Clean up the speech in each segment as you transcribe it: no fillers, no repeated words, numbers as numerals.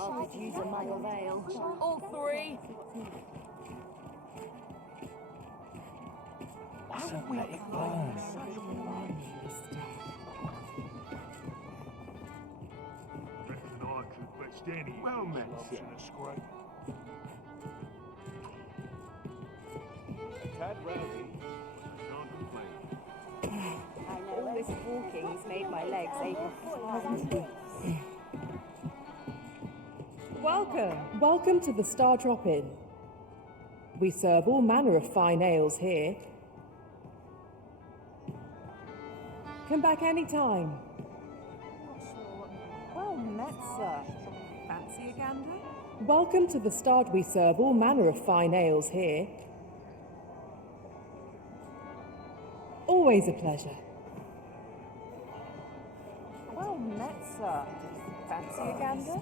I could use a male veil. All three. Mustn't let it burn. Well met, sir. Tad rowdy. All this walking's made my legs ache. Welcome to the Star Drop-In. We serve all manner of fine ales here. Come back anytime. Well met, sir. Fancy a gander? Welcome to the Star. We serve all manner of fine ales here. Always a pleasure. Well met, sir. Fancy a gander?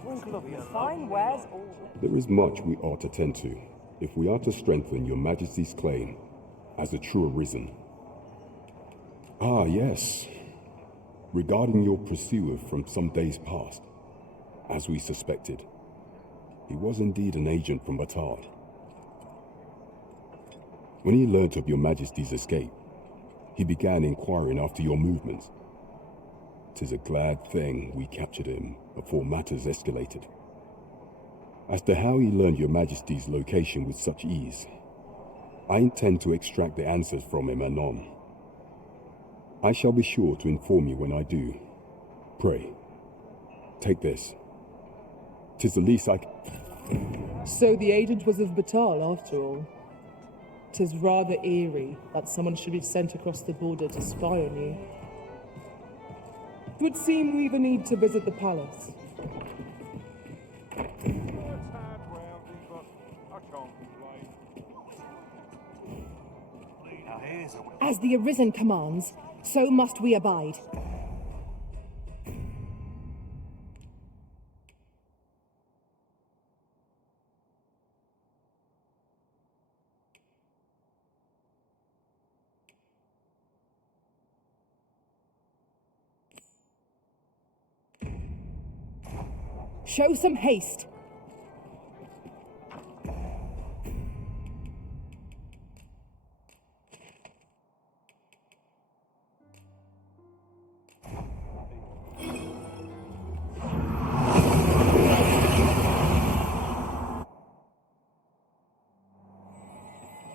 Fine wares all. There is much we ought to tend to, if we are to strengthen your Majesty's claim as a true arisen. Ah, yes. Regarding your pursuer from some days past, as we suspected, he was indeed an agent from Batard. When he learnt of your Majesty's escape, he began inquiring after your movements. 'Tis a glad thing we captured him before matters escalated. As to how he learned your Majesty's location with such ease, I intend to extract the answers from him anon. I shall be sure to inform you when I do. Pray, take this. 'Tis the least I can... So the agent was of Batal, after all. 'Tis rather eerie that someone should be sent across the border to spy on you. It would seem we even need to visit the palace. As the Arisen commands, so must we abide. Show some haste.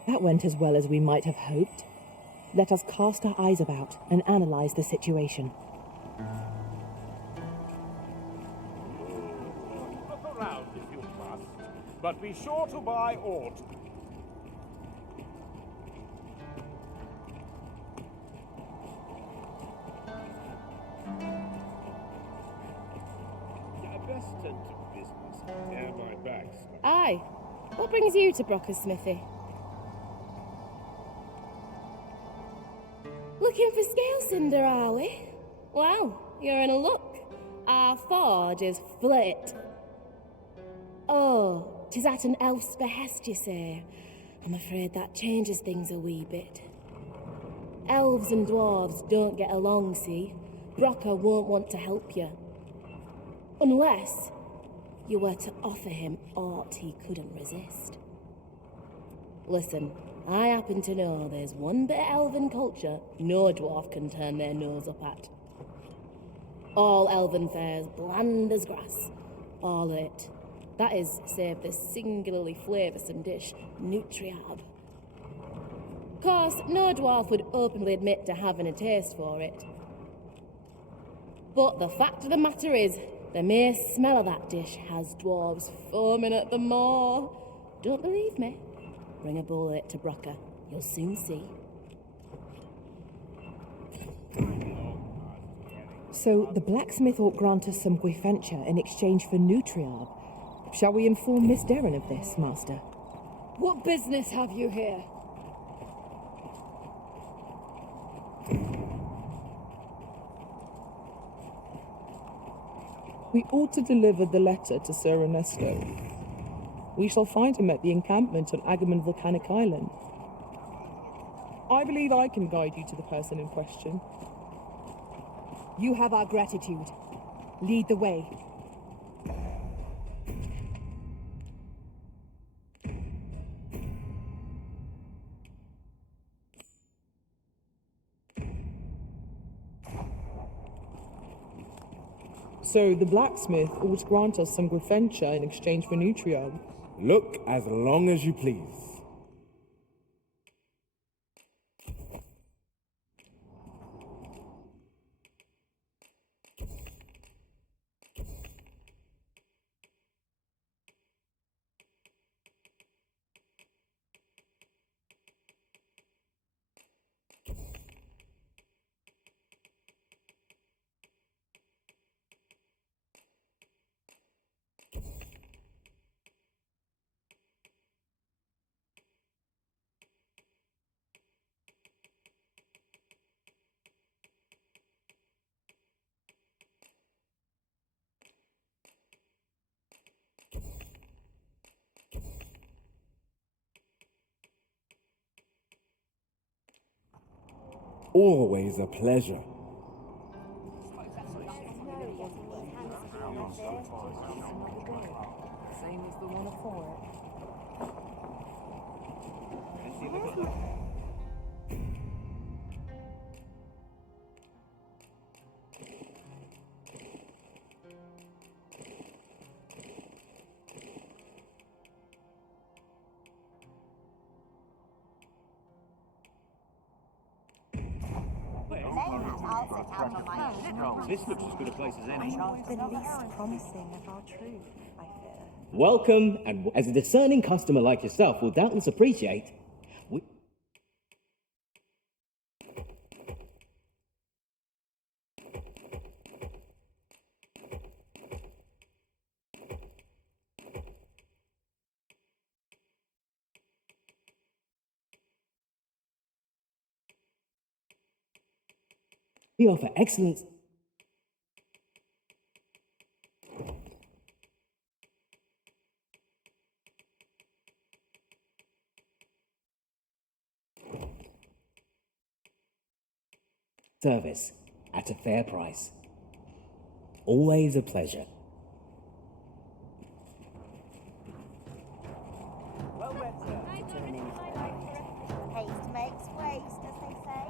That went as well as we might have hoped. Let us cast our eyes about and analyze the situation. Look around if you must, but be sure to buy aught. I best tend to business. Ere my bags. Aye. What brings you to Brocker's smithy? Looking for scale cinder, are we? Well, you're in luck. Our forge is flit. Oh, 'tis at an elf's behest, you say? I'm afraid that changes things a wee bit. Elves and dwarves don't get along, see? Brocker won't want to help you. Unless you were to offer him aught he couldn't resist. Listen, I happen to know there's one bit of elven culture no dwarf can turn their nose up at. All elven fare's bland as grass. All of it. That is, save the singularly flavoursome dish, Nutriab. Of course, no dwarf would openly admit to having a taste for it. But the fact of the matter is, the mere smell of that dish has dwarves foaming at the maw. Don't believe me? Bring a bowl of it to Brocker. You'll soon see. So the blacksmith ought grant us some guifenture in exchange for Nutriab. Shall we inform Miss Derrin of this, Master? What business have you here? We ought to deliver the letter to Sir Ernesto. We shall find him at the encampment on Agamemnon Volcanic Island. I believe I can guide you to the person in question. You have our gratitude. Lead the way. So the blacksmith ought to grant us some Grifentia in exchange for Nutrium. Look as long as you please. Always a pleasure. Same as the one before. This looks as good a place as any. The least promising of our troop, I fear. Welcome, and as a discerning customer like yourself will doubtless appreciate, we offer excellent service at a fair price. Always a pleasure. Haste makes waste, as they say.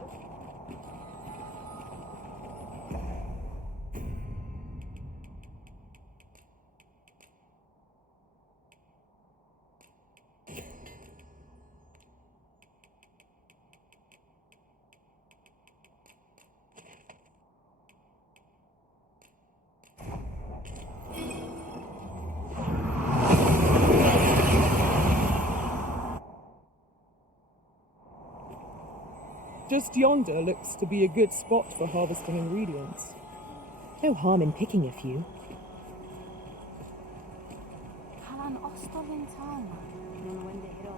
Just yonder looks to be a good spot for harvesting ingredients. No harm in picking a few. Kalan ostolin tama. Nunwende hiro.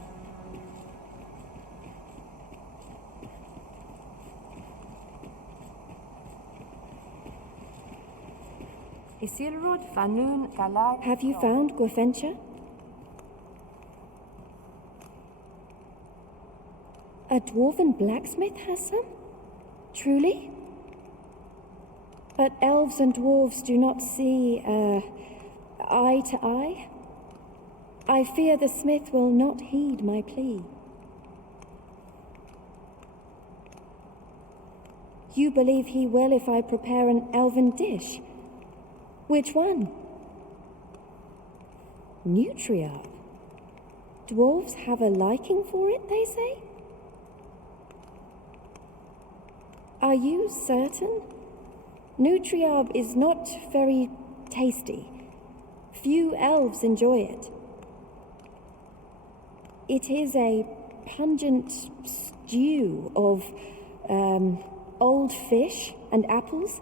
Isilrod fanun galag. Have you found Gwefentia? A dwarven blacksmith has some? Truly? But elves and dwarves do not see, eye to eye. I fear the smith will not heed my plea. You believe he will if I prepare an elven dish? Which one? Nutriarb. Dwarves have a liking for it, they say? Are you certain? Nutriarb is not very tasty. Few elves enjoy it. It is a pungent stew of old fish and apples,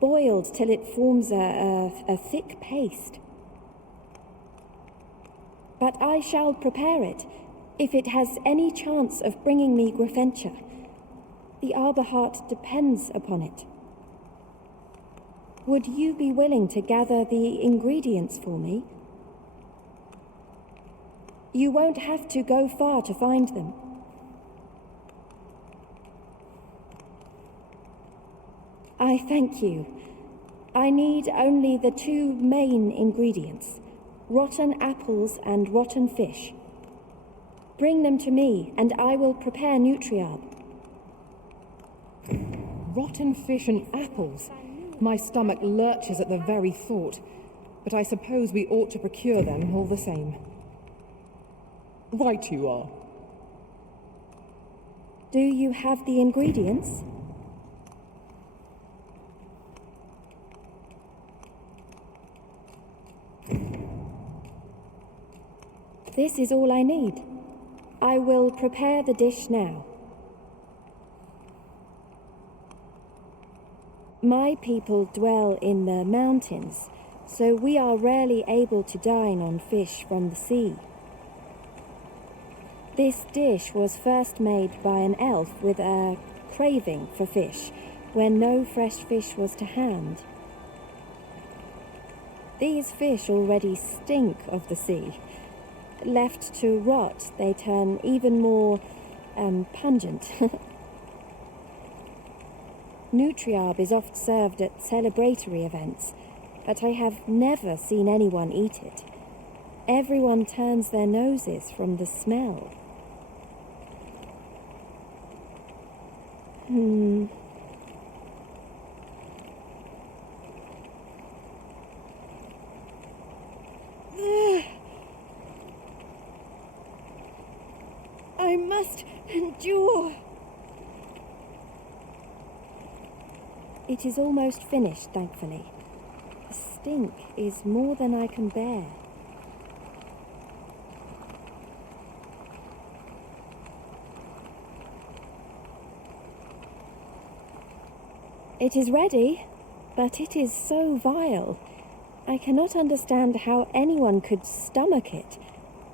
boiled till it forms a thick paste. But I shall prepare it, if it has any chance of bringing me Grifentia. The Arbor Heart depends upon it. Would you be willing to gather the ingredients for me? You won't have to go far to find them. I thank you. I need only the two main ingredients, rotten apples and rotten fish. Bring them to me, and I will prepare Nutriarb. Rotten fish and apples. My stomach lurches at the very thought, but I suppose we ought to procure them all the same. Right you are. Do you have the ingredients? This is all I need. I will prepare the dish now. My people dwell in the mountains, so we are rarely able to dine on fish from the sea. This dish was first made by an elf with a craving for fish, when no fresh fish was to hand. These fish already stink of the sea. Left to rot, they turn even more pungent. Nutriarb is oft served at celebratory events, but I have never seen anyone eat it. Everyone turns their noses from the smell. I must endure. It is almost finished, thankfully. The stink is more than I can bear. It is ready, but it is so vile. I cannot understand how anyone could stomach it,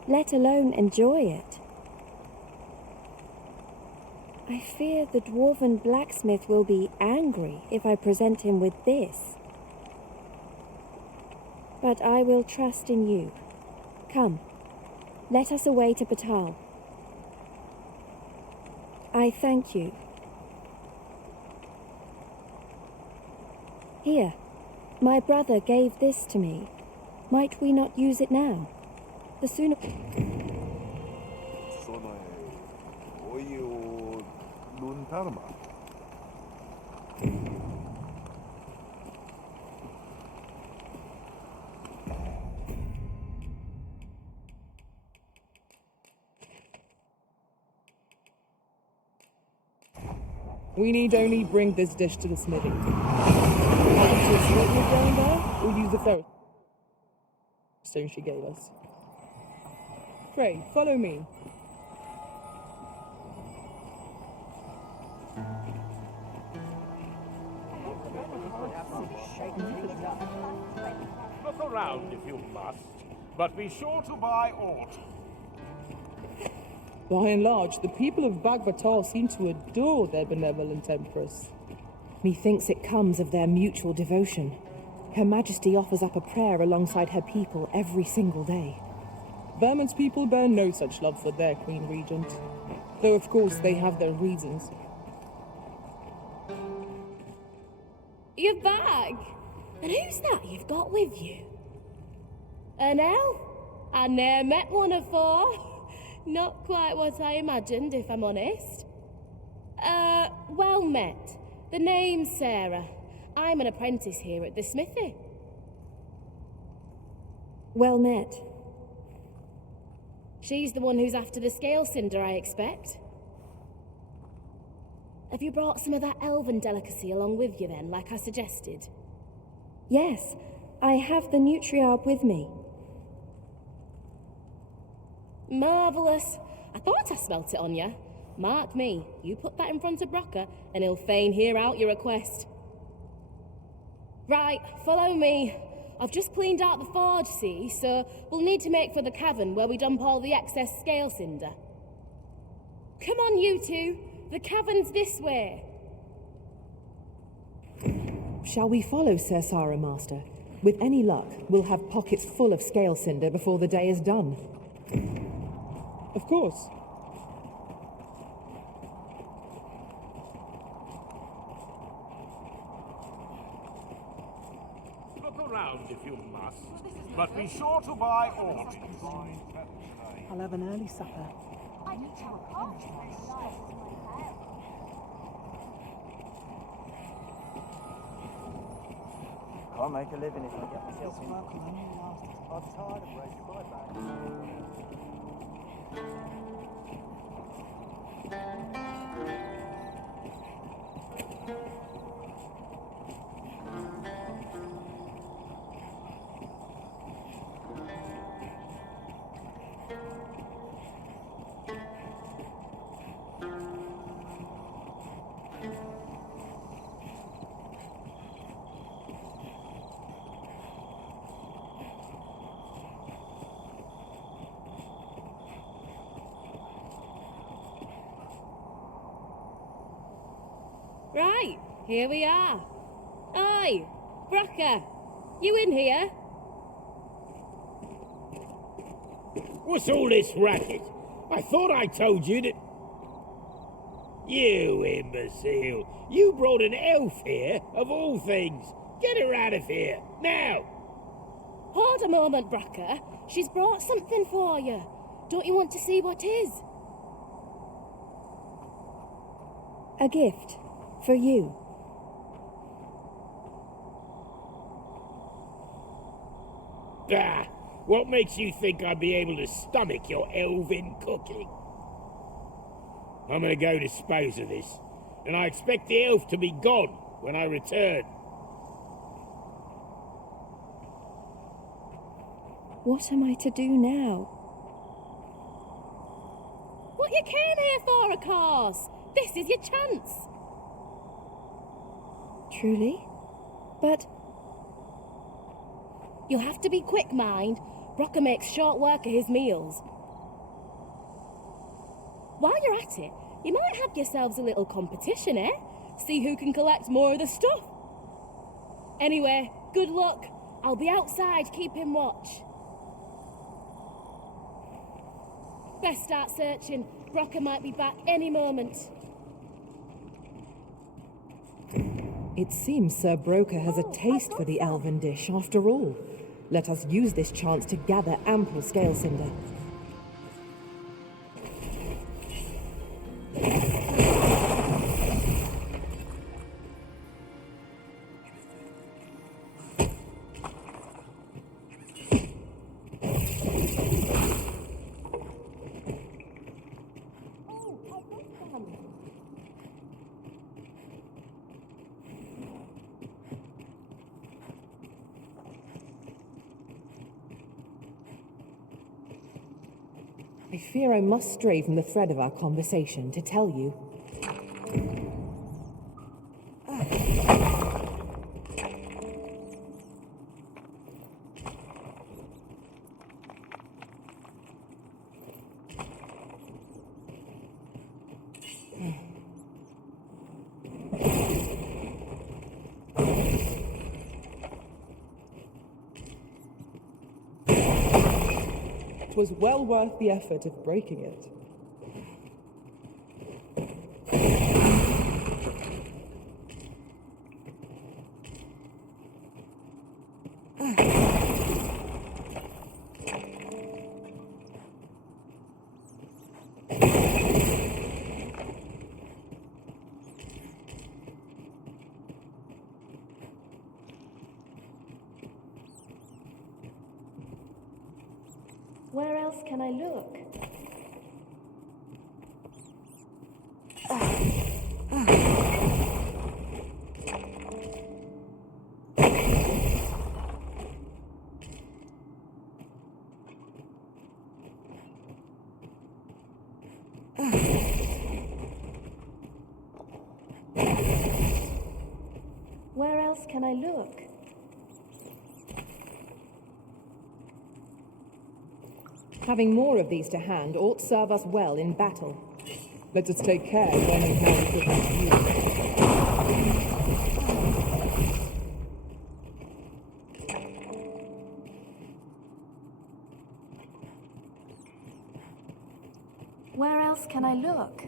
let alone enjoy it. I fear the dwarven blacksmith will be angry if I present him with this. But I will trust in you. Come, let us away to Batal. I thank you. Here, my brother gave this to me. Might we not use it now? The sooner... We need only bring this dish to the smithy. I'll use the slit you're going there, or use the ferry stone she gave us. Pray, follow me. Look around if you must, but be sure to buy aught. By and large, the people of Bagbatal seem to adore their benevolent empress. Methinks it comes of their mutual devotion. Her Majesty offers up a prayer alongside her people every single day. Vermont's people bear no such love for their Queen Regent, though of course they have their reasons. You're back! And who's that you've got with you? An elf? I ne'er met one afore. Not quite what I imagined, if I'm honest. Well met. The name's Sarah. I'm an apprentice here at the smithy. Well met. She's the one who's after the scale cinder, I expect. Have you brought some of that elven delicacy along with you then, like I suggested? Yes, I have the Nutriarb with me. Marvellous. I thought I smelt it on you. Mark me, you put that in front of Brocker, and he'll fain hear out your request. Right, follow me. I've just cleaned out the forge, see, so we'll need to make for the cavern where we dump all the excess scale cinder. Come on, you two. The cavern's this way. Shall we follow, Sir Sarah Master? With any luck, we'll have pockets full of scale cinder before the day is done. Of course. Look around if you must, but be sure to buy aught. I'll have an early supper. I'll make a living if I get myself in. I'm tired of raising my back. Right, here we are. Oi, Brocker, you in here? What's all this racket? I thought I told you that... You imbecile! You brought an elf here, of all things! Get her out of here, now! Hold a moment, Brocker. She's brought something for you. Don't you want to see what is? A gift. For you. Bah! What makes you think I'd be able to stomach your elven cooking? I'm gonna go dispose of this, and I expect the elf to be gone when I return. What am I to do now? What you came here for, of course. This is your chance. Truly? But... You'll have to be quick, mind. Brocker makes short work of his meals. While you're at it, you might have yourselves a little competition, eh? See who can collect more of the stuff. Anyway, good luck. I'll be outside keeping watch. Best start searching. Brocker might be back any moment. It seems Sir Broker has a taste for the elven dish after all. Let us use this chance to gather ample scale cinder. I fear I must stray from the thread of our conversation to tell you. It was well worth the effort of breaking it. Where else can I look? Where else can I look? Having more of these to hand ought serve us well in battle. Let us take care when and how we put them to use. Where else can I look?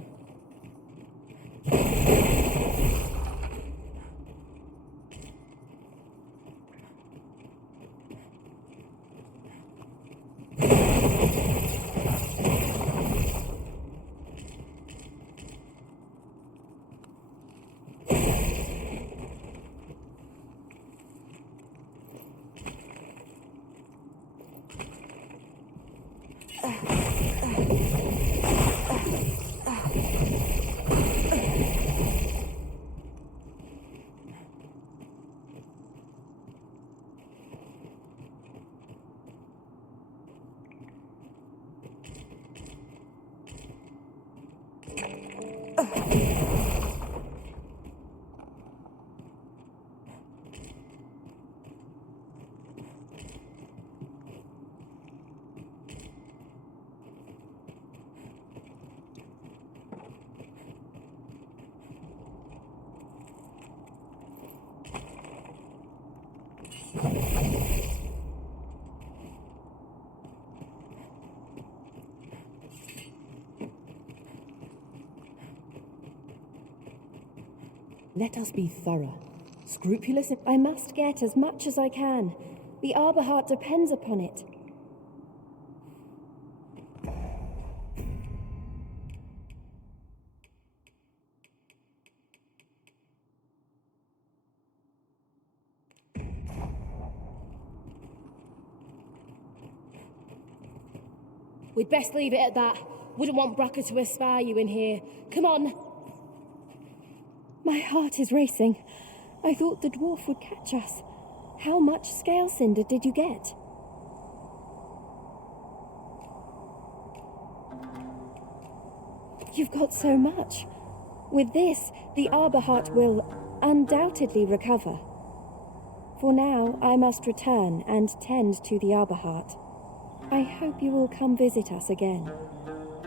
Let us be thorough. Scrupulous. I must get as much as I can. The Arbor Heart depends upon it. We'd best leave it at that. Wouldn't want Bracker to espy you in here. Come on. My heart is racing. I thought the dwarf would catch us. How much scale cinder did you get? You've got so much. With this, the Arbor Heart will undoubtedly recover. For now, I must return and tend to the Arbor Heart. I hope you will come visit us again.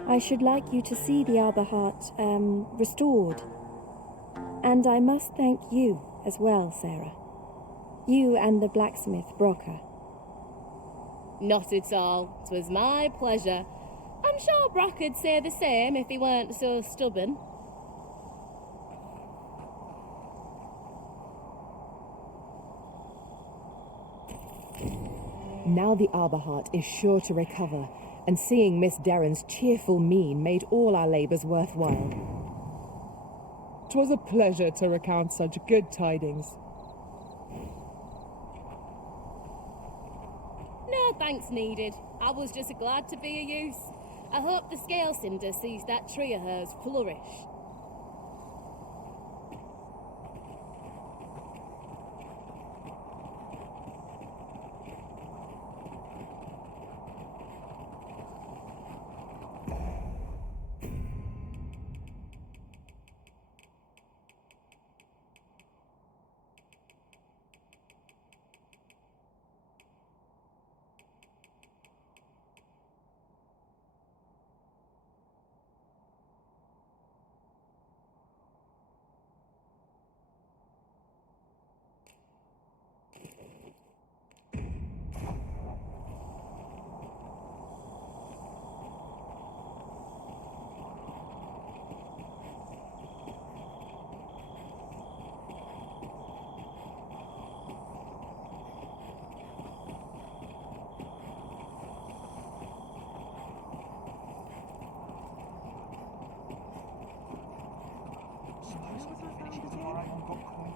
I should like you to see the Arbor Heart, restored. And I must thank you as well, Sarah. You and the blacksmith, Brocker. Not at all. 'Twas my pleasure. I'm sure Brocker'd say the same if he weren't so stubborn. Now the Arbor Heart is sure to recover, and seeing Miss Derren's cheerful mien made all our labours worthwhile. 'Twas a pleasure to recount such good tidings. No thanks needed. I was just glad to be of use. I hope the scale cinder sees that tree of hers flourish.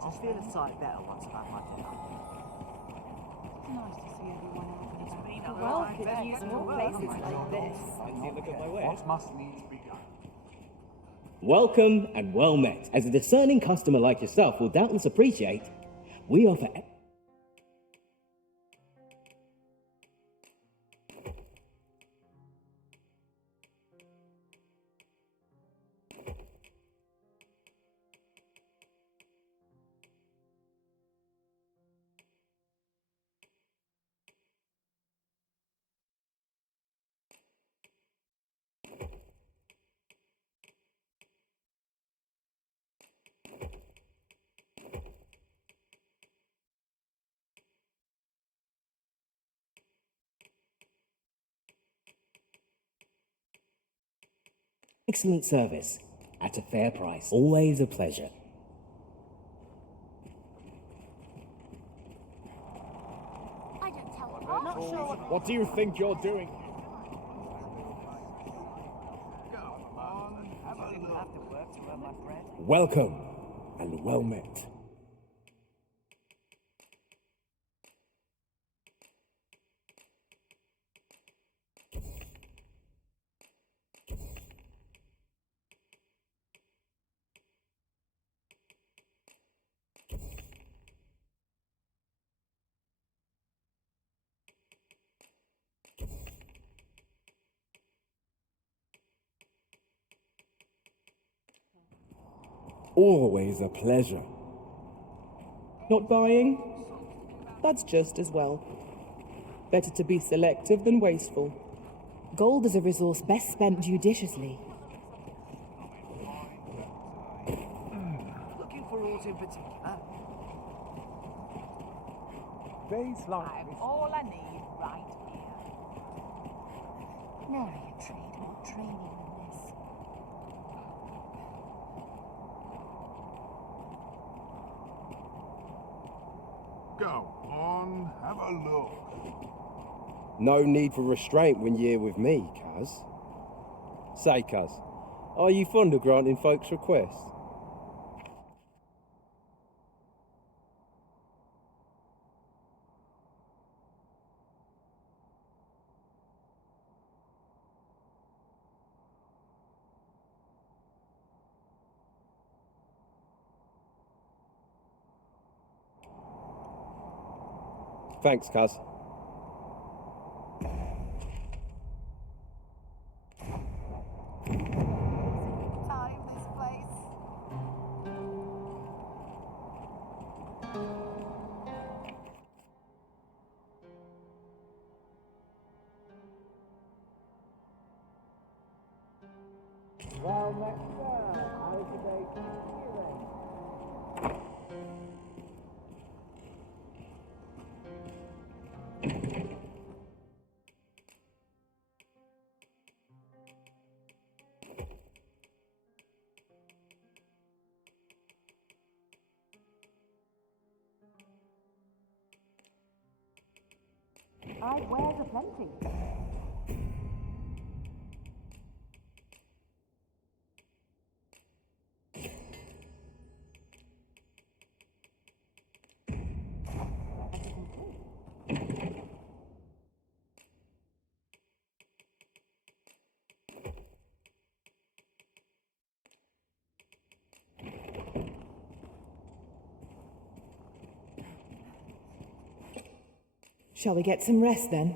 I'll feel a sight better once I've had my dinner. Nice to see everyone out. It's been a Well, long could day. use more places like this. Look at my wares. What must needs be done? Welcome and well met. As a discerning customer like yourself will doubtless appreciate, we offer... excellent service at a fair price. Always a pleasure. I don't tell you. I'm not sure What do you think you're doing? I didn't have to work to earn my bread. Welcome and well met. Always a pleasure. Not buying? That's just as well. Better to be selective than wasteful. Gold is a resource best spent judiciously. Looking for aught in particular? Days like I've all I need right here. nary a trade more training than this. Go on, have a look. No need for restraint when you're with me, cuz. Say, cuz, are you fond of granting folks' requests? Thanks, cuz. Time, this place. Well, Master, how's your day feeling? Eyewears aplenty. Shall we get some rest then?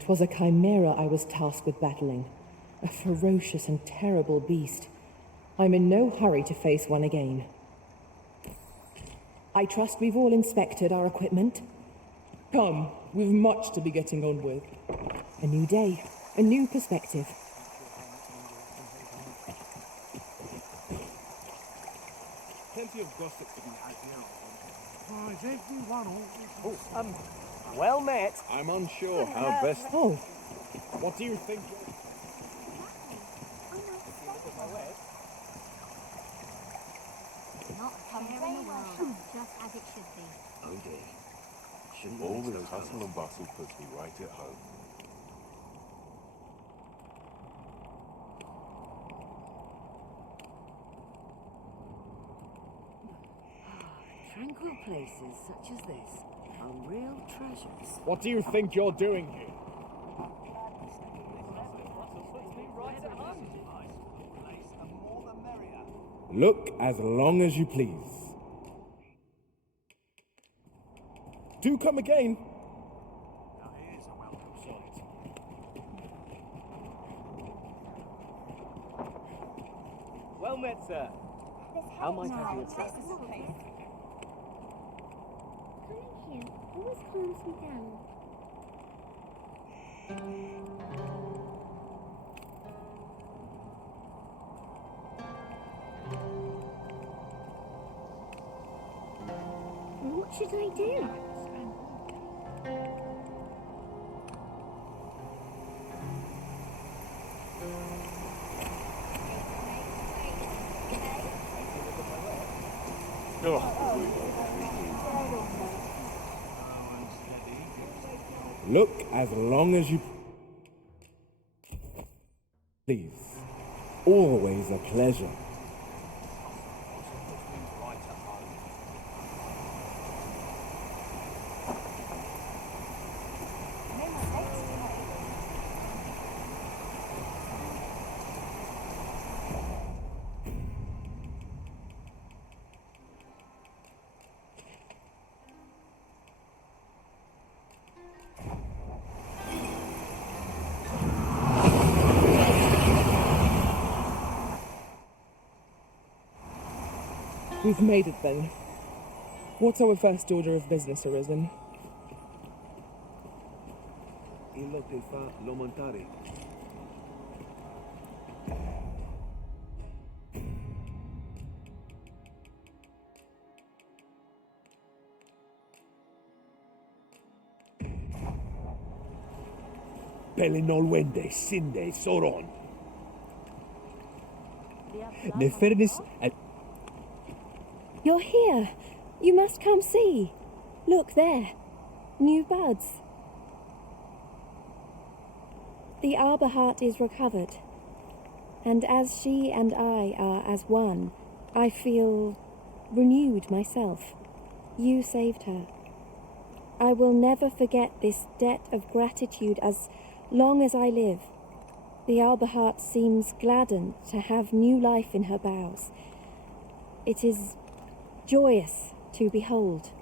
Twas a chimera I was tasked with battling, a ferocious and terrible beast. I'm in no hurry to face one again. I trust we've all inspected our equipment. Come, we've much to be getting on with. A new day, a new perspective. Plenty of gossip to be had here. Why, is everyone always... Oh, well met. I'm unsure how best... Oh, What do you think? Not a care in the world, just as it should be. Oh dear. Shouldn't all this hustle and bustle puts me right at home. Tranquil places such as this are real treasures. What do you think you're doing here? Look as long as you please. Do come again. Now here's a welcome sight. Well met, sir. How might I be of service? Come in here. Always calms me down. What should I do? Look as long as you please. Always a pleasure. We've made it then. What's our first order of business, Arisen? look te fa lo montare. Pelinolwende, Sinde, Soron. Nefernis at You're here. You must come see. Look there. New buds. The arbor heart is recovered. And as she and I are as one, I feel renewed myself. You saved her. I will never forget this debt of gratitude as long as I live. The arbor heart seems gladdened to have new life in her boughs. It is joyous to behold.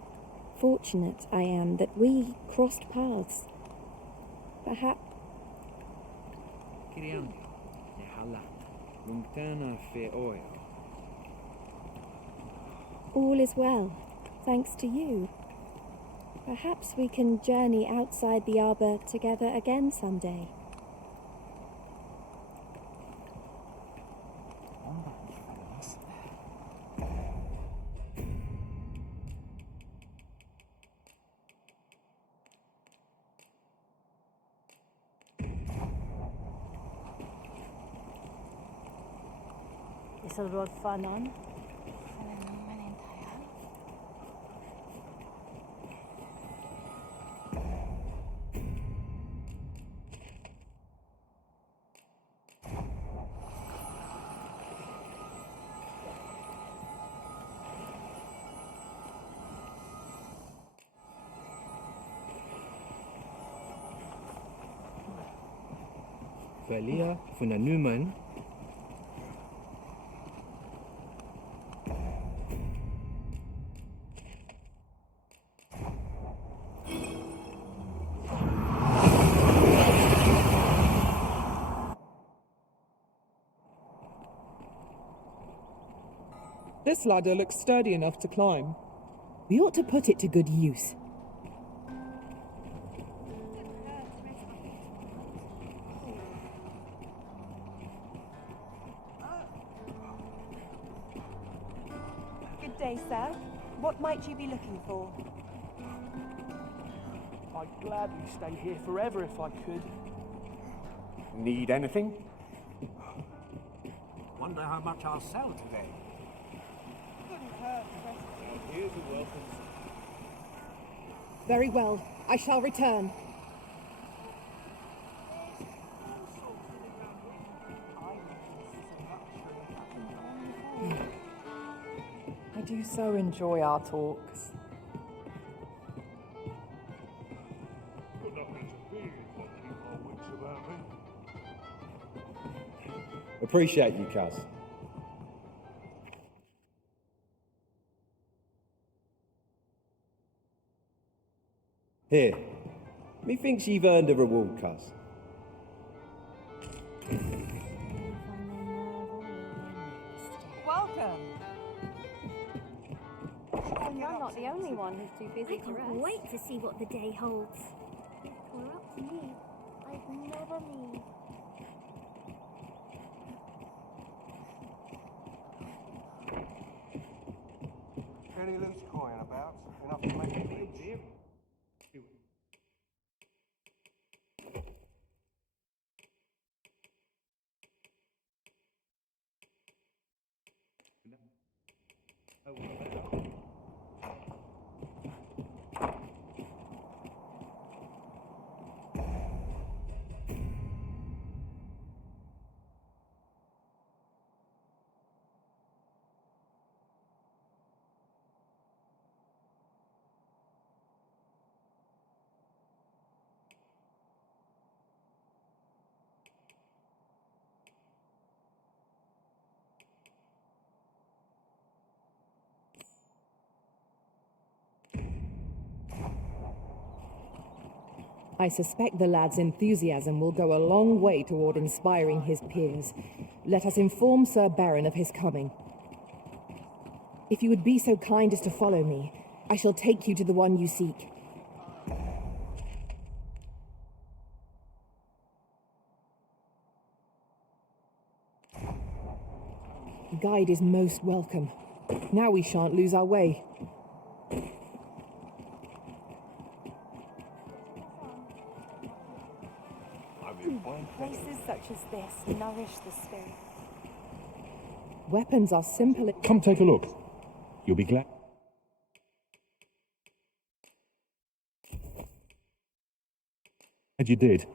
Fortunate I am that we crossed paths. Perhaps Kiriangi, Nehala, Lungtana fe oil. all is well, thanks to you. Perhaps we can journey outside the arbor together again someday. Is el road fun on? Valia van Newman. This ladder looks sturdy enough to climb. We ought to put it to good use. Good day, sir. What might you be looking for? I'd gladly stay here forever if I could. Need anything? Wonder how much I'll sell today. Here's a welcome. Very well. I shall return. I do so enjoy our talks. Got nothing to be what keep our wits about me. Appreciate you, cuz. Here. Methinks you've earned a reward, cuz. Welcome. And you're not the only one who's too busy I to can't rest. wait to see what the day holds. If it were up to me, I'd never leave. Any loose coin about? Enough to make it rich. I suspect the lad's enthusiasm will go a long way toward inspiring his peers. Let us inform Sir Baron of his coming. If you would be so kind as to follow me, I shall take you to the one you seek. Guide is most welcome. Now we shan't lose our way. Places such as this nourish the spirit. Weapons are simple. Come take a look. You'll be glad. Glad you did.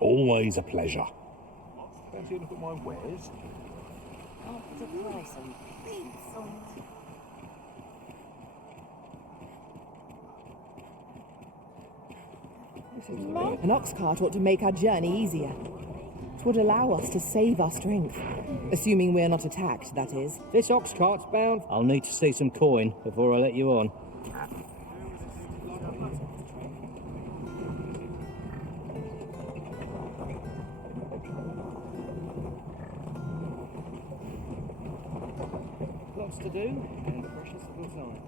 Always a pleasure. Fancy a look at my wares? Can't put a price on beats on An ox cart ought to make our journey easier. It would allow us to save our strength. Assuming we're not attacked, that is. This ox cart's bound. I'll need to see some coin before I let you on. Lots to do, and precious little time.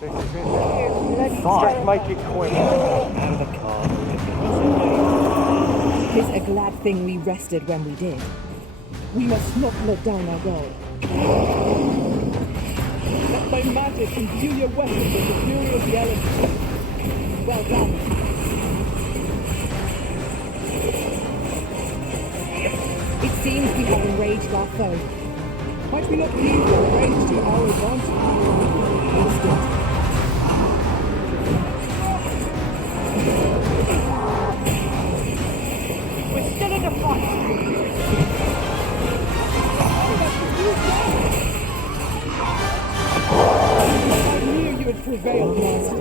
This is it. Just make it quick. Out of the car. Tis a glad thing we rested when we did. We must not let down our guard. Let my magic imbue your weapons with the fury of the elements. Well done. It seems we have enraged our foe. Might we not use our rage to our advantage? Instant. We're still in a fight. I knew you would prevail, Master.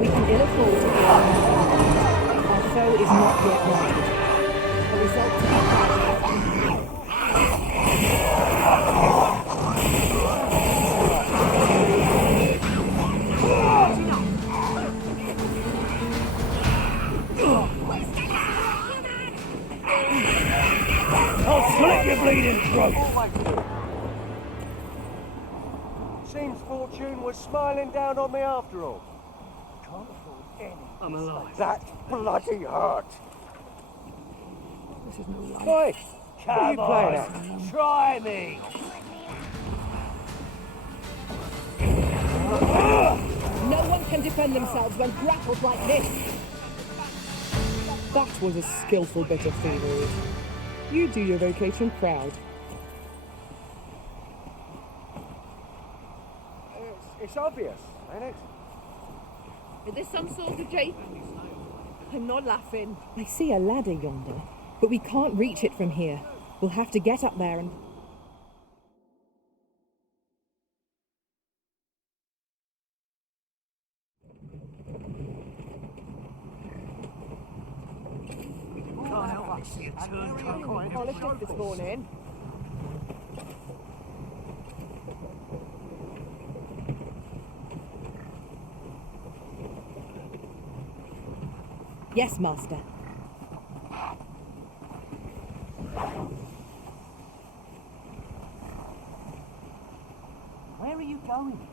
We can ill afford to be our foe is not yet routed. The result to be tragic. I'll slit your bleeding throat! Seems fortune was smiling down on me after all. Can't afford any. I'm alive. That's bloody hurt. This is no life. Oi! Come what are you playing on, at? try me! No one can defend themselves when grappled like this. That was a skillful bit of thievery. You do your vocation proud. It's obvious, ain't it? Is this some sort of joke? I'm not laughing. I see a ladder yonder, but we can't reach it from here. We'll have to get up there and... Polished it this morning. Yes, Master. Where are you going?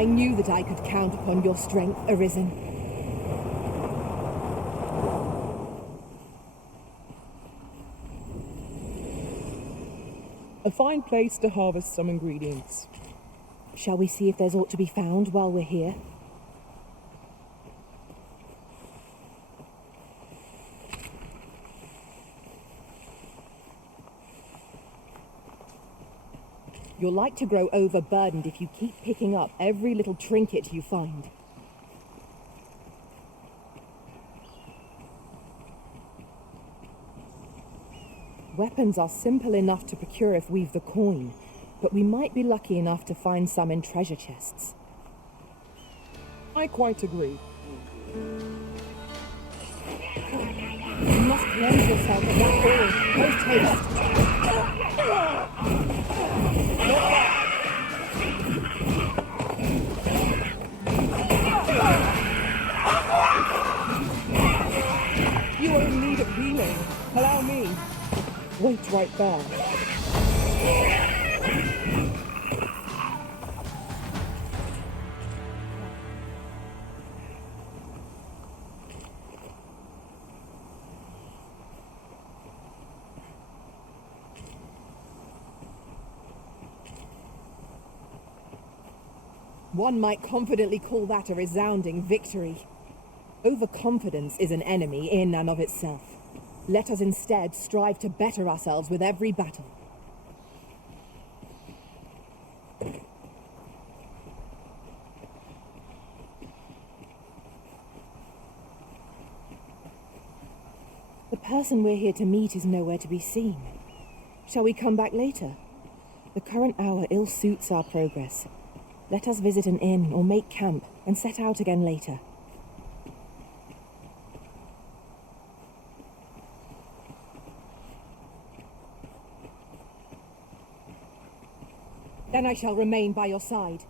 I knew that I could count upon your strength, Arisen. A fine place to harvest some ingredients. Shall we see if there's aught to be found while we're here? You're like to grow overburdened if you keep picking up every little trinket you find. Weapons are simple enough to procure if we've the coin, but we might be lucky enough to find some in treasure chests. I quite agree. You must cleanse yourself of that oil, post haste. You are in need of healing. Allow me. Wait right there. One might confidently call that a resounding victory. Overconfidence is an enemy in and of itself. Let us instead strive to better ourselves with every battle. The person we're here to meet is nowhere to be seen. Shall we come back later? The current hour ill suits our progress. Let us visit an inn or make camp and set out again later. Then I shall remain by your side.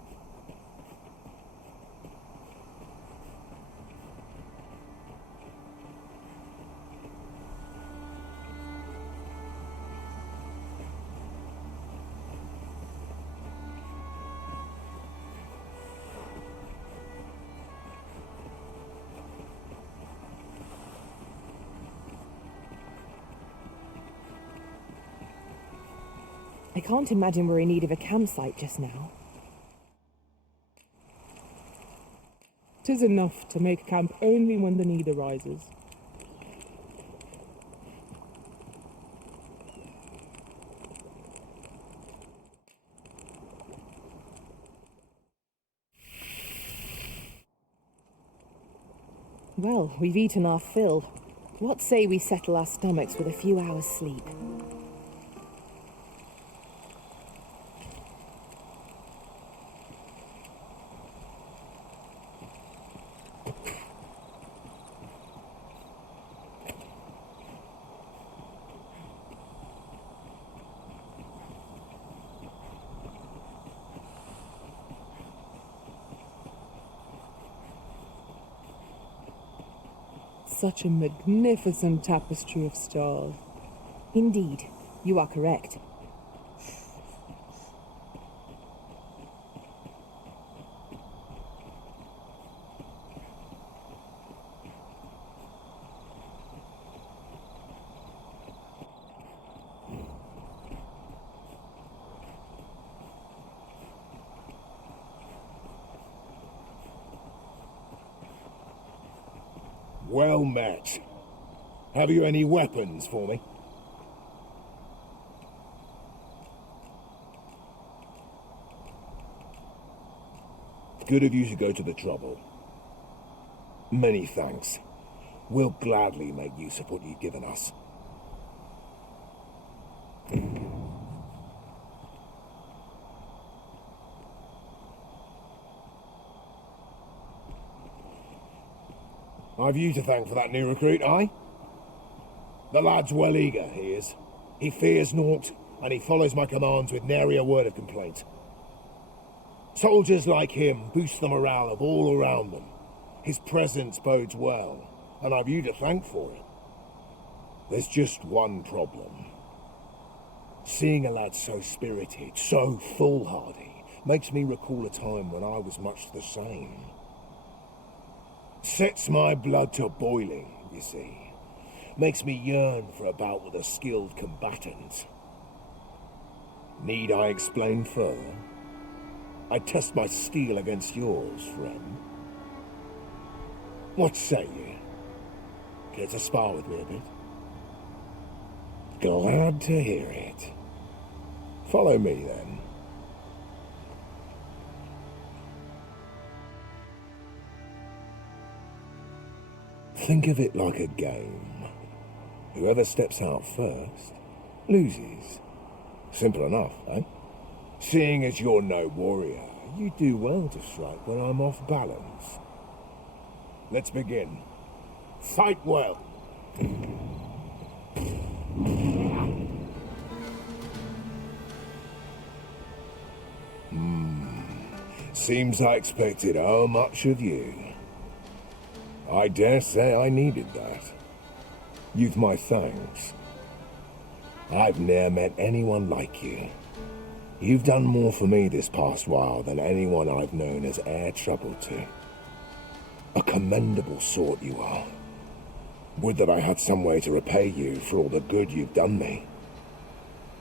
I can't imagine we're in need of a campsite just now. 'Tis enough to make camp only when the need arises. Well, we've eaten our fill. What say we settle our stomachs with a few hours' sleep? Such a magnificent tapestry of stars. Indeed, you are correct. Well met. Have you any weapons for me? Good of you to go to the trouble. Many thanks. We'll gladly make use of what you've given us. I've you to thank for that new recruit, aye? The lad's well eager, he is. He fears naught, and he follows my commands with nary a word of complaint. Soldiers like him boost the morale of all around them. His presence bodes well, and I've you to thank for it. There's just one problem. Seeing a lad so spirited, so foolhardy, makes me recall a time when I was much the same. Sets my blood to boiling, you see. Makes me yearn for a bout with a skilled combatant. Need I explain further? I test my steel against yours, friend. What say you? Care to spar with me a bit? Glad to hear it. Follow me, then. Think of it like a game. Whoever steps out first loses. Simple enough, eh? Seeing as you're no warrior, you do well to strike when I'm off balance. Let's begin. Fight well. Seems I expected how much of you. I dare say I needed that. You've my thanks. I've ne'er met anyone like you. You've done more for me this past while than anyone I've known has e'er troubled to. A commendable sort you are. Would that I had some way to repay you for all the good you've done me.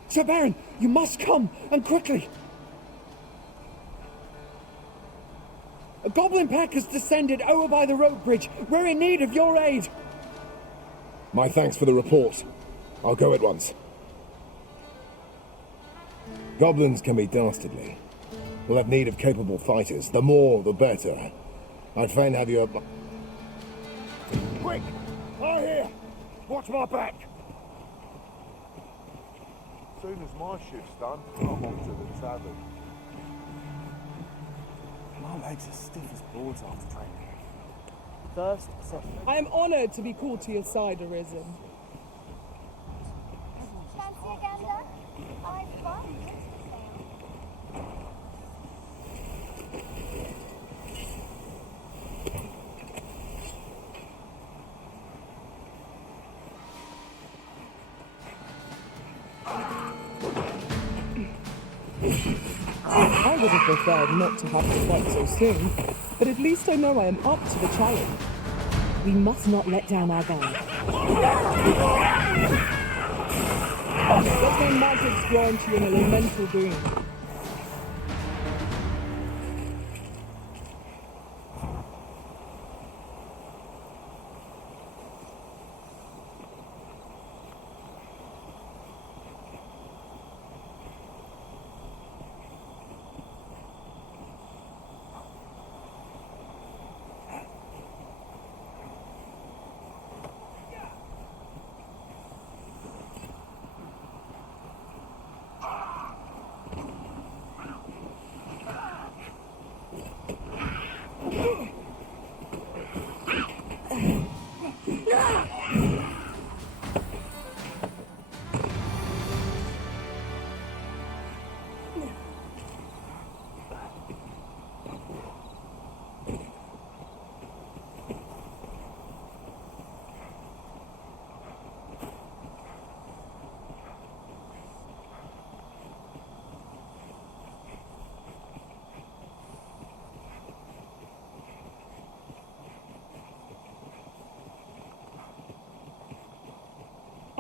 Sir Baron, you must come, and quickly! A goblin pack has descended over by the rope bridge. We're in need of your aid. My thanks for the report. I'll go at once. Goblins can be dastardly. We'll have need of capable fighters. The more, the better. I'd fain have you... Quick! I here! Watch my back! Soon as my shift's done, I'm off to the tavern. My legs are stiff as boards after training. First, second. I am honoured to be called to your side, Arisen. Fancy a gander? I've fun. I would have preferred not to have to fight so soon, but at least I know I am up to the challenge. We must not let down our guard. Let my magics grant you an elemental boon.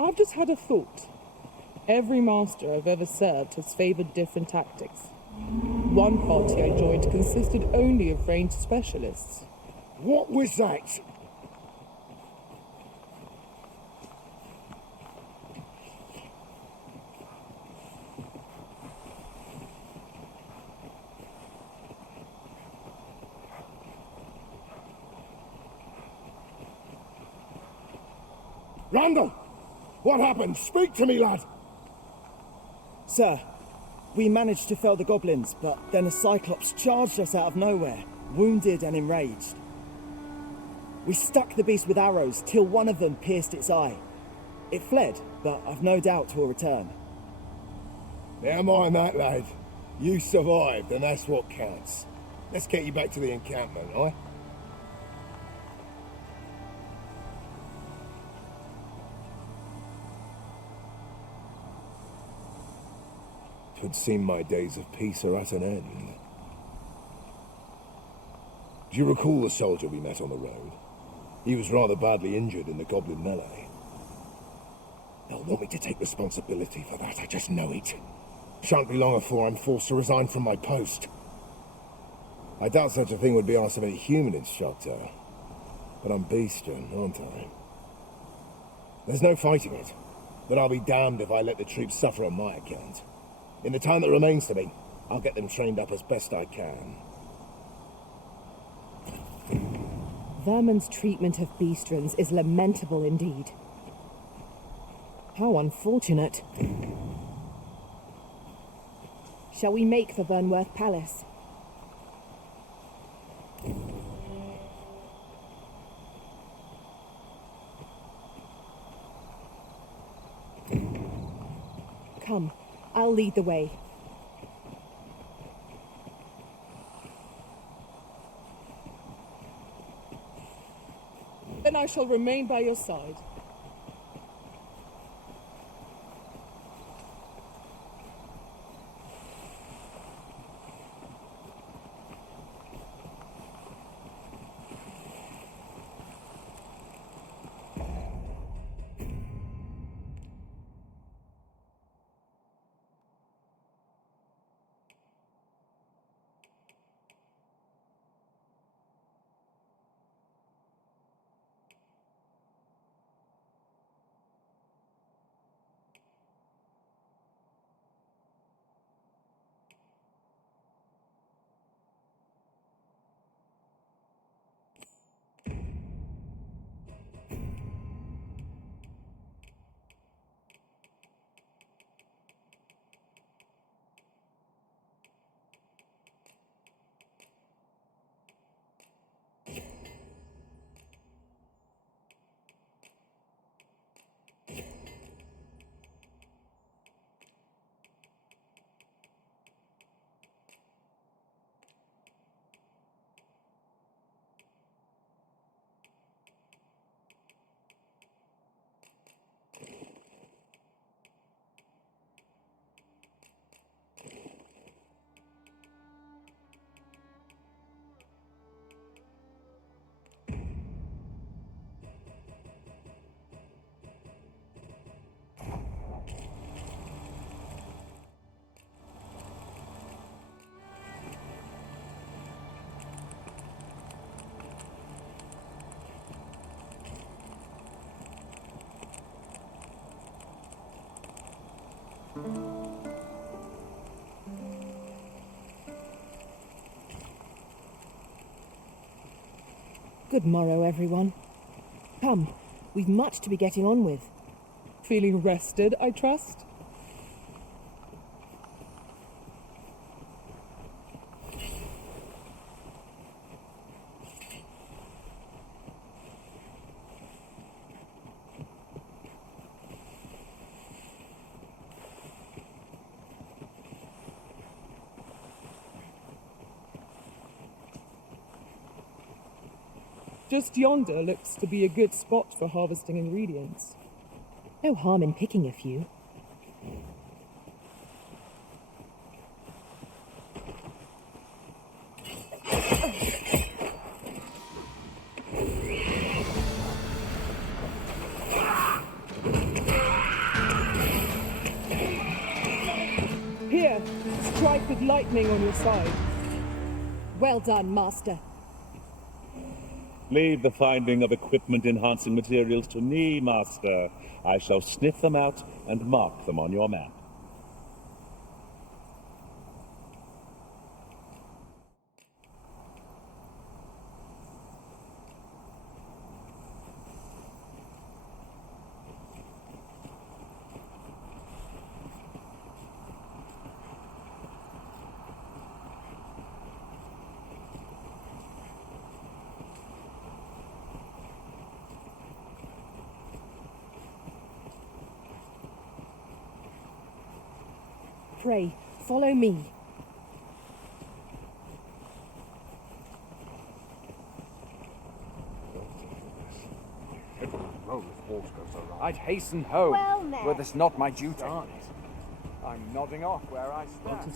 I've just had a thought. Every master I've ever served has favoured different tactics. One party I joined consisted only of ranged specialists. What was that? Randall! What happened? Speak to me, lad! Sir, we managed to fell the goblins, but then a cyclops charged us out of nowhere, wounded and enraged. We stuck the beast with arrows till one of them pierced its eye. It fled, but I've no doubt will return. Never mind that, lad. You survived, and that's what counts. Let's get you back to the encampment, aye? 'Twould seem my days of peace are at an end. Do you recall the soldier we met on the road? He was rather badly injured in the goblin melee. They'll want me to take responsibility for that, I just know it. Shan't be long before I'm forced to resign from my post. I doubt such a thing would be asked of any human instructor. But I'm bestian, aren't I? There's no fighting it. But I'll be damned if I let the troops suffer on my account. In the time that remains to me, I'll get them trained up as best I can. Vermin's treatment of beastrons is lamentable indeed. How unfortunate. Shall we make for Burnworth Palace? Come, I'll lead the way. Then I shall remain by your side. Good morrow, everyone. Come, we've much to be getting on with. Feeling rested, I trust? Just yonder looks to be a good spot for harvesting ingredients. No harm in picking a few. Here, strike with lightning on your side. Well done, Master. Leave the finding of equipment-enhancing materials to me, Master. I shall sniff them out and mark them on your map. Pray, follow me. I'd hasten home, Well, now. were this not my duty. I'm nodding off where I stand.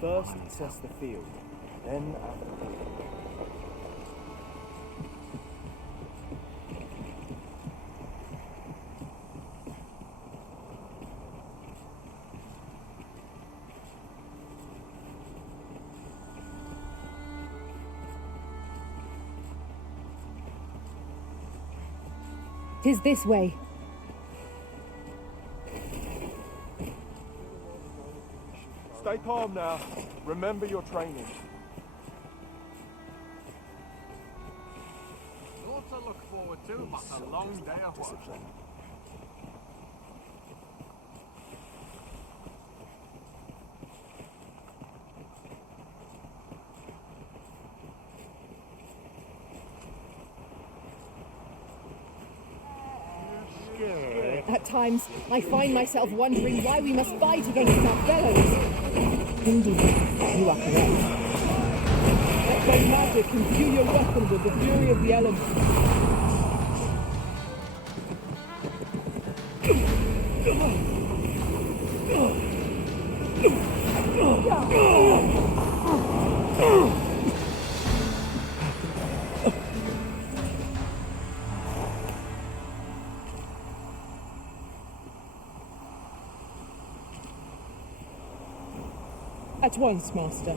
First, assess the field, then application. Tis this way. Stay calm now. Remember your training. Lots to look forward to, but a long day of work. At times, I find myself wondering why we must fight against our fellows. Indeed, you are correct. Let thy magic imbue your weapon with the fury of the elements. At once, Master.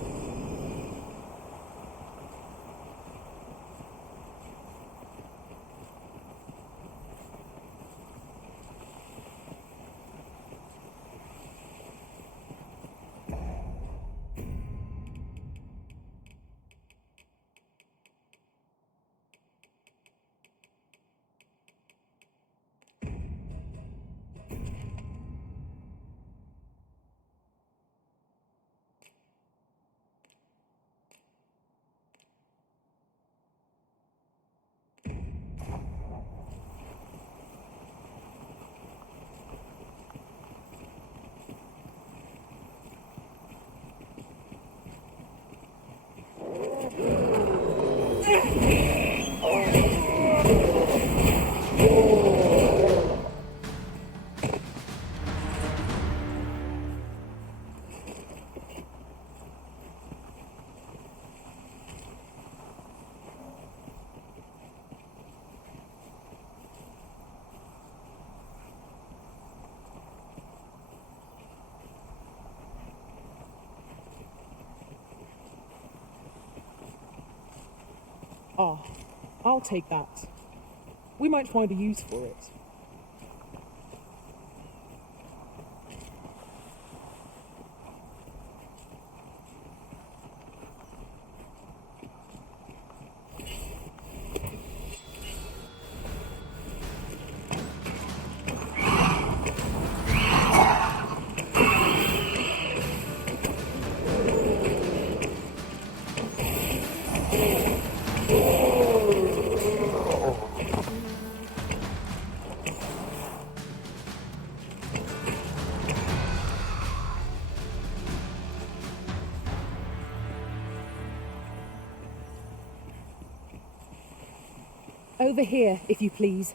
Ah, I'll take that. We might find a use for it. Over here, if you please.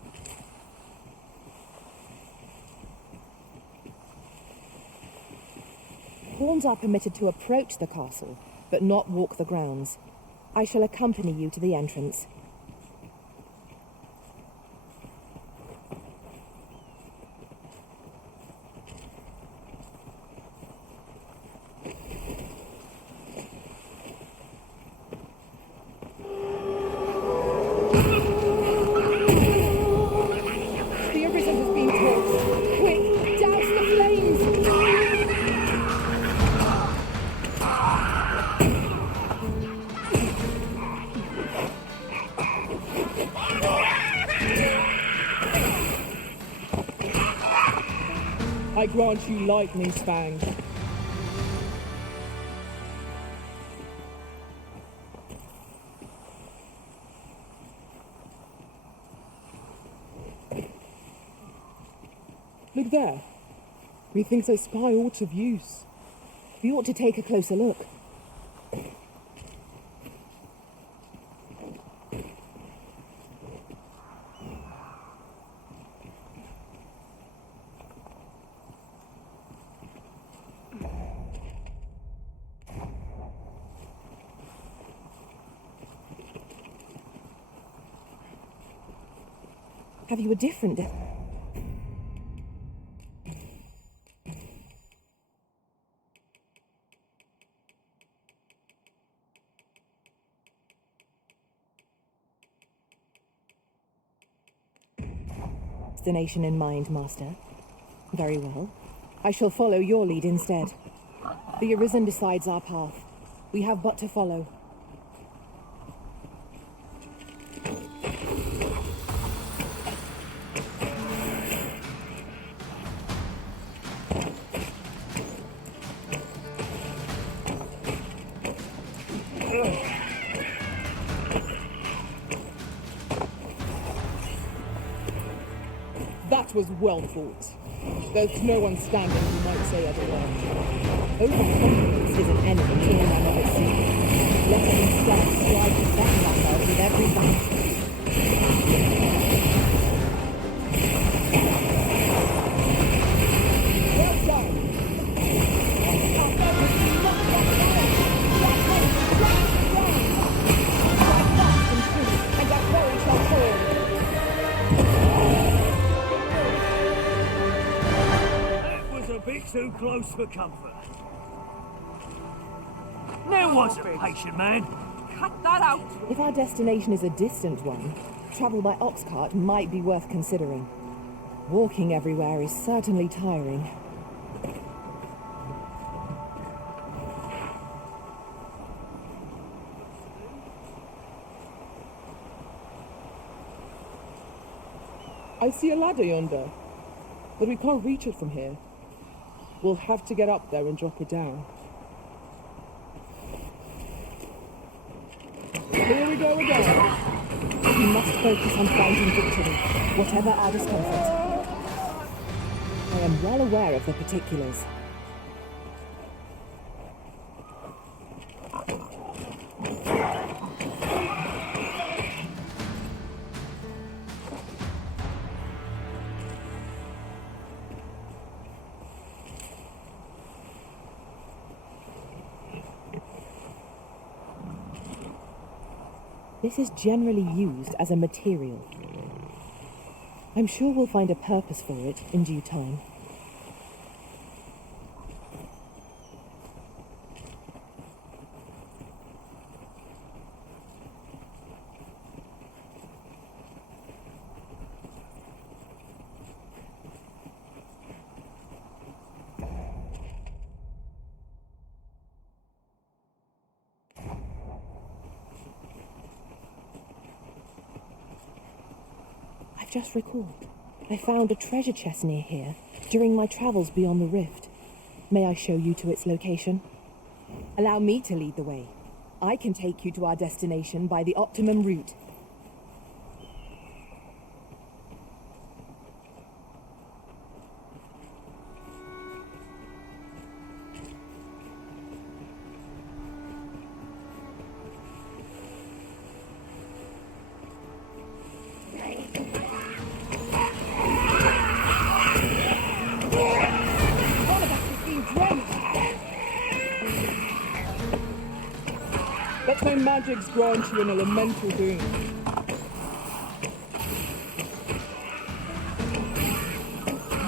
Pawns are permitted to approach the castle, but not walk the grounds. I shall accompany you to the entrance. I grant you lightning fang. Look there. Methinks I spy aught of use. We ought to take a closer look. Have you a different destination in mind, Master? Very well. I shall follow your lead instead. The Arisen decides our path. We have but to follow. That was well fought. There's no one standing who might say otherwise. Overconfidence is an enemy in and of itself. Let us instead strive to better ourselves with every battle. Well done! And our glory shall fall. A bit too close for comfort. There wasn't, patient man. Cut that out! If our destination is a distant one, travel by ox cart might be worth considering. Walking everywhere is certainly tiring. I see a ladder yonder, but we can't reach it from here. We'll have to get up there and drop it down. Here we go again. We must focus on finding victory, whatever our discomfort. I am well aware of the particulars. This is generally used as a material. I'm sure we'll find a purpose for it in due time. Just recalled. I found a treasure chest near here during my travels beyond the rift. May I show you to its location? Allow me to lead the way. I can take you to our destination by the optimum route. Let my magics grant you an elemental doom.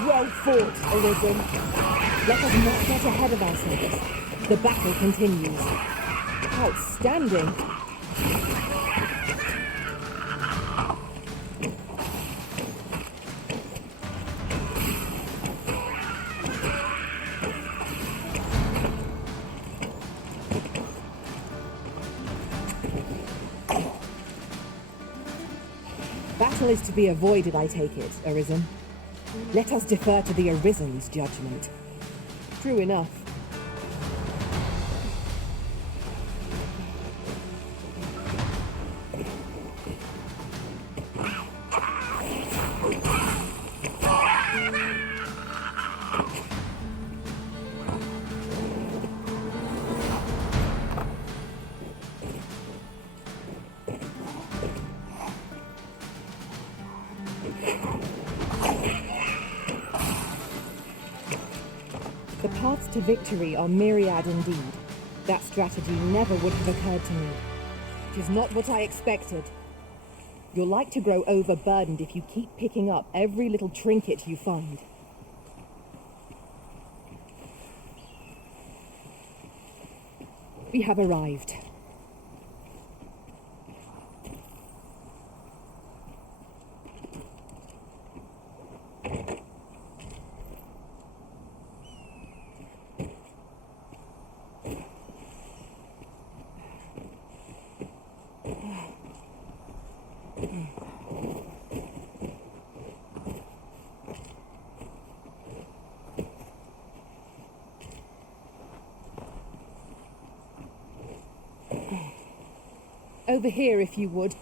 Well fought, Arisen. Let us not get ahead of ourselves. The battle continues. Outstanding. Battle is to be avoided, I take it, Arisen. Let us defer to the Arisen's judgment. True enough. The paths to victory are myriad indeed. That strategy never would have occurred to me. It is not what I expected. You're like to grow overburdened if you keep picking up every little trinket you find. We have arrived. Over here, if you would.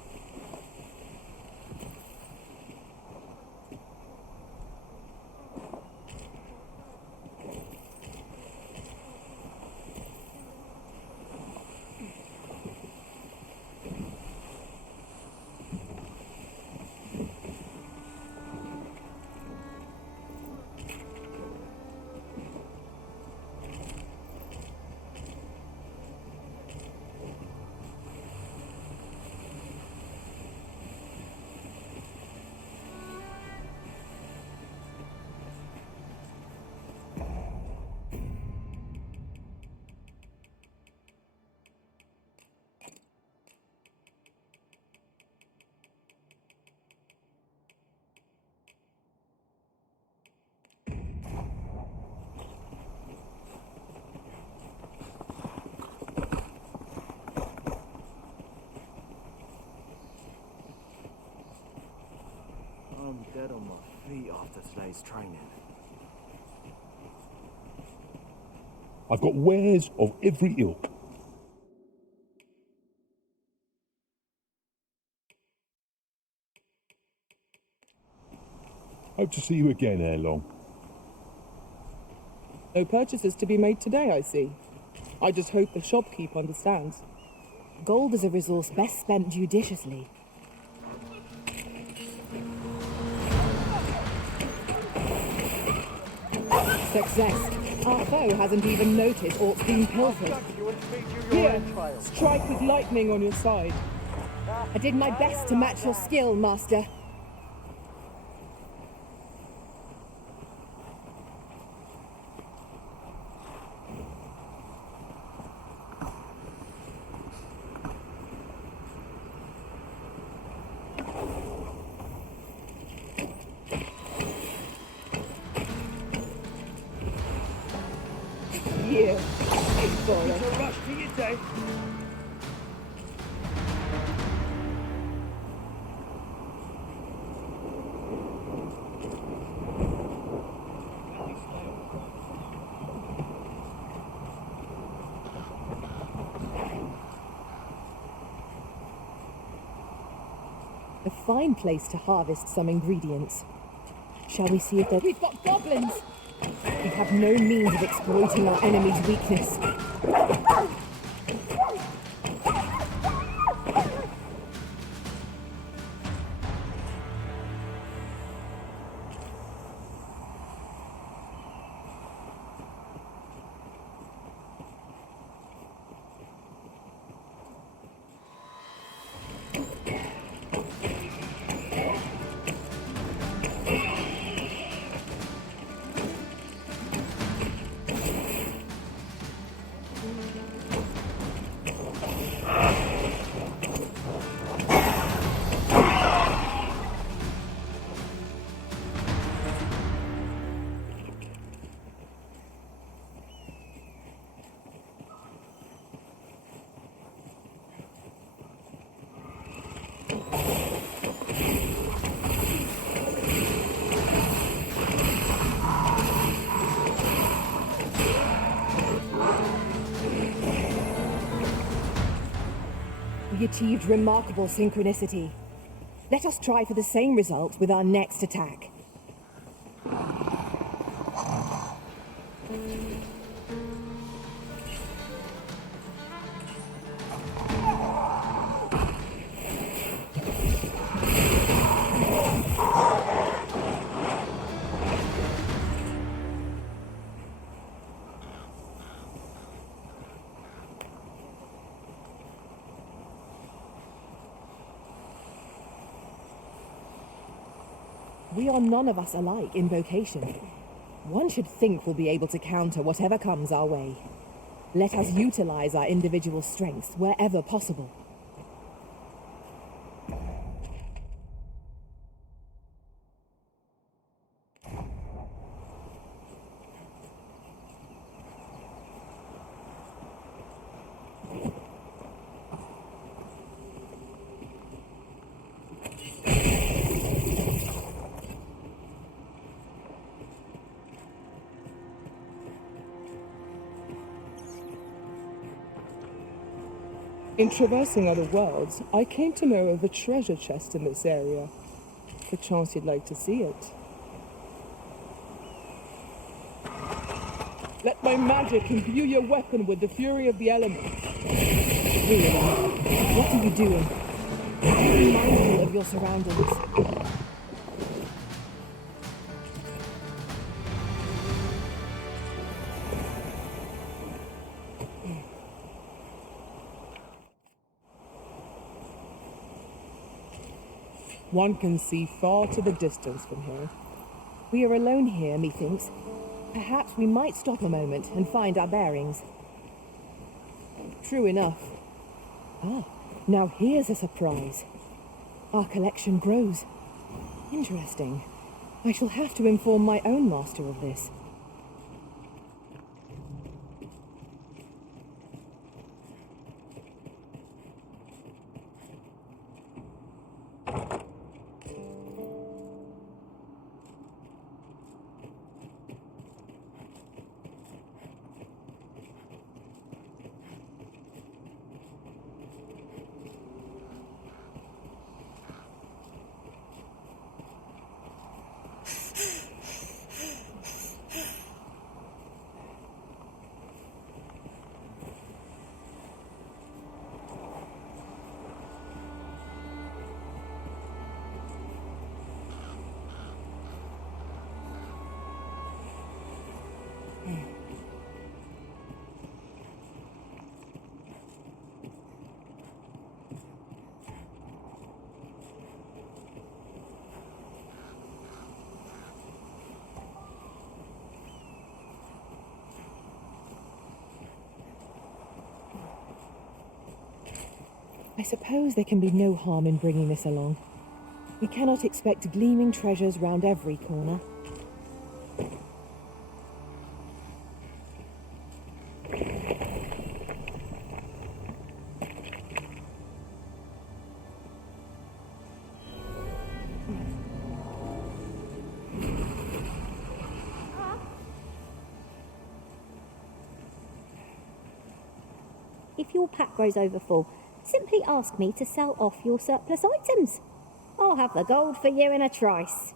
I'm dead on my feet after today's training. I've got wares of every ilk. Hope to see you again ere long. No purchases to be made today, I see. I just hope the shopkeep understands. Gold is a resource best spent judiciously. Success. Our foe hasn't even noticed aught's been pilfered. Here, strike with lightning on your side. I did my best to match your skill, Master. You. It's a rush to your day. A fine place to harvest some ingredients. Shall we see if they're... We've got goblins! We have no means of exploiting our enemy's weakness. We achieved remarkable synchronicity. Let us try for the same result with our next attack. We are none of us alike in vocation. One should think we'll be able to counter whatever comes our way. Let us utilize our individual strengths wherever possible. In traversing other worlds, I came to know of a treasure chest in this area. Perchance you'd like to see it. Let my magic imbue your weapon with the fury of the elements. Really? What are you doing? Be mindful of your surroundings. One can see far to the distance from here. We are alone here, methinks. Perhaps we might stop a moment and find our bearings. True enough. Ah, now here's a surprise. Our collection grows. Interesting. I shall have to inform my own master of this. I suppose there can be no harm in bringing this along. We cannot expect gleaming treasures round every corner. If your pack grows over full, simply ask me to sell off your surplus items. I'll have the gold for you in a trice.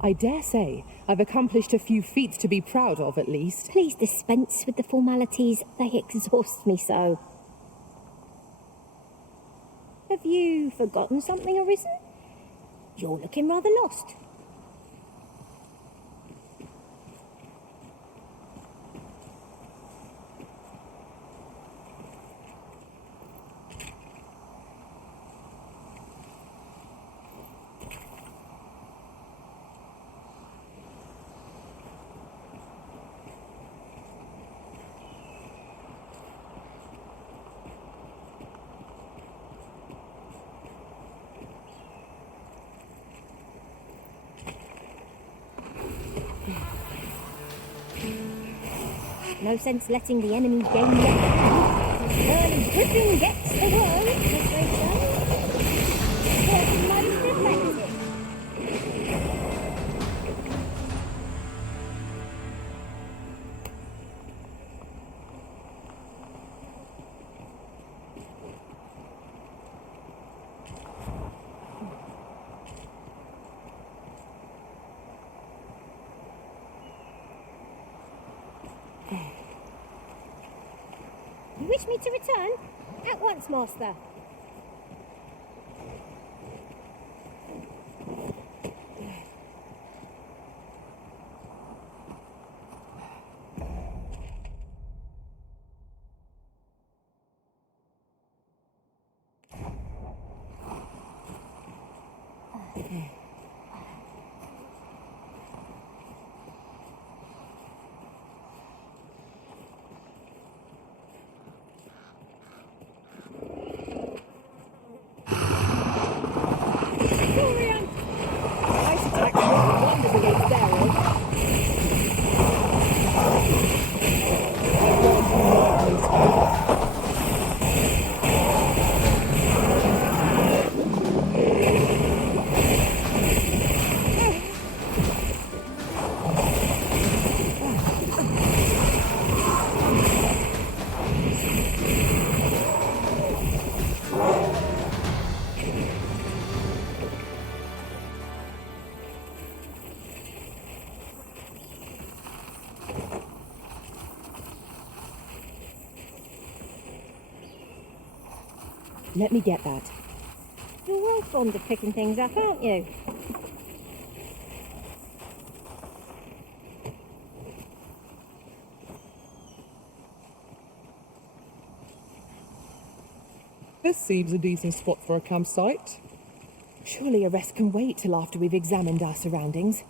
I dare say I've accomplished a few feats to be proud of, at least. Please dispense with the formalities. They exhaust me so. Have you forgotten something, Arisen? You're looking rather lost. No sense letting the enemy gain the early gripping gets the world, as they say. What's most effective? wish me to return? At once, master. Let me get that. You're well fond of picking things up, aren't you? This seems a decent spot for a campsite. Surely a rest can wait till after we've examined our surroundings.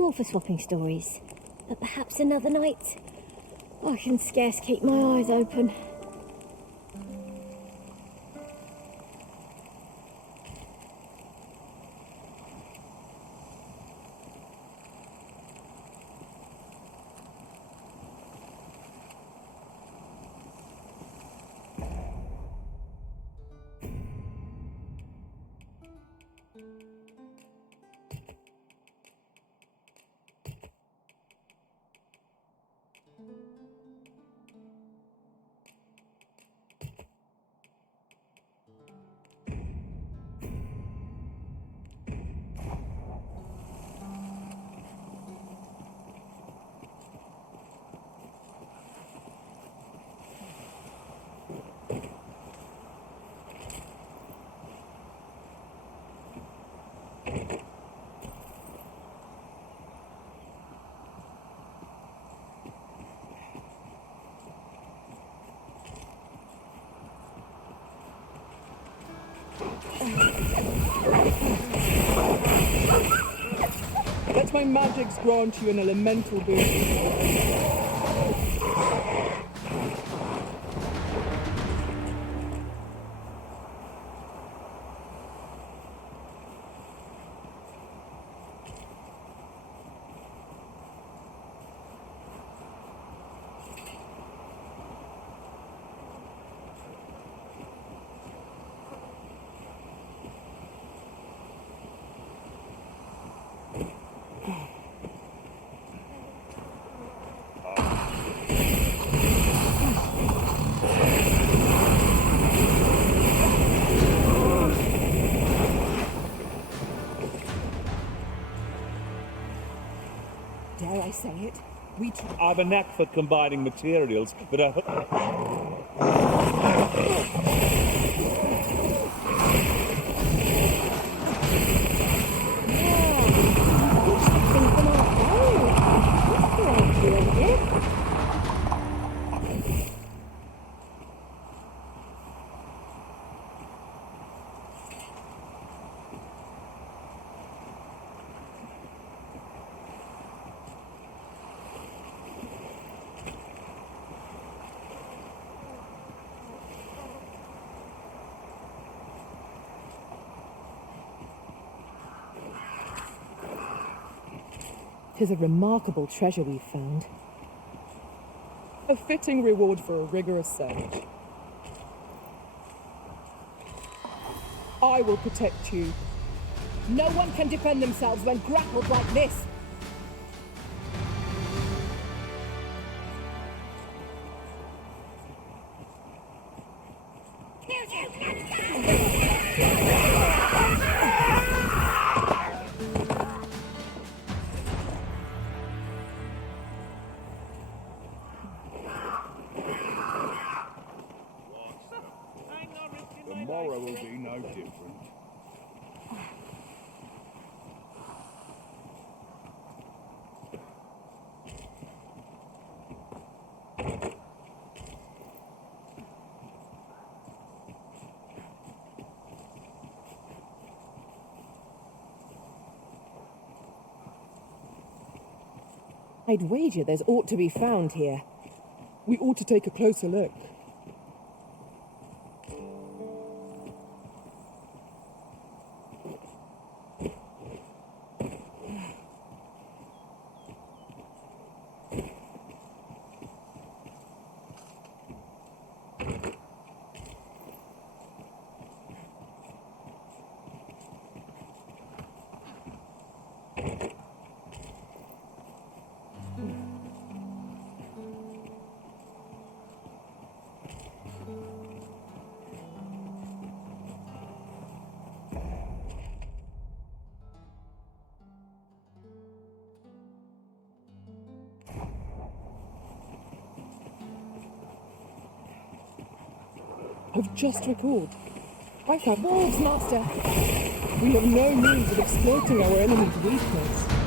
I'm all for swapping stories, but perhaps another night. I can scarce keep my eyes open. Let my magics grant you an elemental boost. Dare I say it? I've a knack for combining materials, but Tis a remarkable treasure we've found. A fitting reward for a rigorous search. I will protect you. No one can defend themselves when grappled like this. Tomorrow will be no different. I'd wager there's aught to be found here. We ought to take a closer look. I've just recalled. I found wolves, Master. We have no means of exploiting our enemy's weakness.